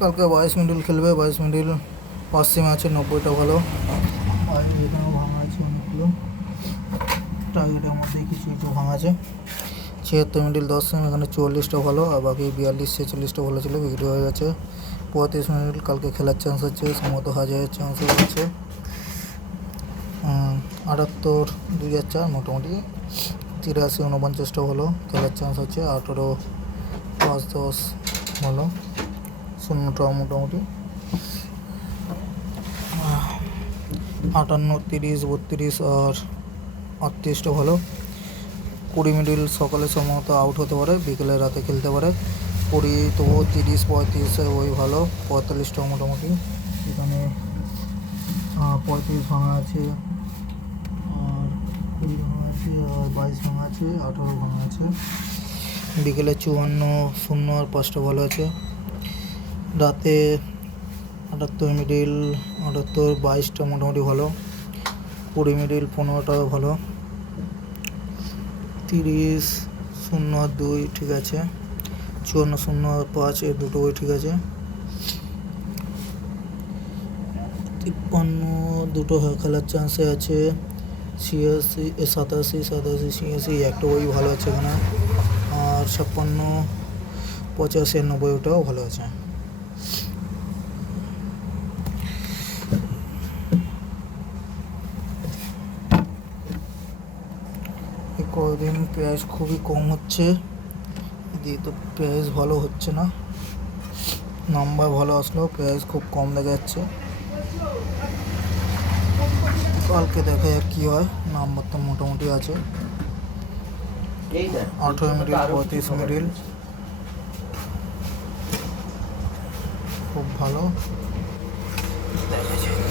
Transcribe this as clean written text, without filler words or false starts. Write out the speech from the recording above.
কালকে 22 মিডল খেলবে। 22 মিডল পশ্চিম আছে, 90টা ভালো। এখানেও ভাঙা আছে অনেকগুলো, টার্গেটের মধ্যে কিছু কিছু ভাঙা আছে। 76 মিডল 10 সেম, এখানে 44টা ভালো, আর বাকি 42 46টা ভালো ছিল, বিক্রি হয়ে গেছে। 35 মিডল কালকে খেলার চান্স আছে, সম্ভবত হাজারের চান্স আছে। 78 2004 মোটামুটি। 83 49টা ভালো, খেলার চান্স আছে। 18 5 10 ভালো, 0টা মোটামুটি। 58 30 32 আর 38টা ভালো। 20 মিডল সকালে সম্ভবত আউট হতে পারে, বিকেলে রাতে খেলতে পারে। 20 তবুও 30 35 ওই ভালো, 45টা মোটামুটি। এখানে 35 ভাঙা আছে, আর 20 ভাঙা আছে, আর 22 ভাঙা আছে, 18 ভাঙা আছে। বিকেলে 54 0 আর 5টা ভালো আছে। রাতে 78 মিডল 78 22টা মোটামুটি ভালো। 20 মিডল 15টা ভালো। 30 0 আর 2 ঠিক আছে। 54 0 আর 5 এই দুটো ঠিক আছে। 53 দুটো খেলার চান্সে আছে। 86 87 86 একটা ওই ভালো আছে এখানে। আর 56 85 90 ওটাও ভালো আছে। কদিন প্রাইস খুবই কম হচ্ছে, দিয়ে তো প্রাইস ভালো হচ্ছে না। নাম্বার ভালো আসলেও প্রাইস খুব কম দেখা যাচ্ছে। কালকে দেখা যাক কী হয়। নাম্বার তো মোটামুটি আছে। 18 মিডল 35 মিডল খুব ভালো দেখা যায়।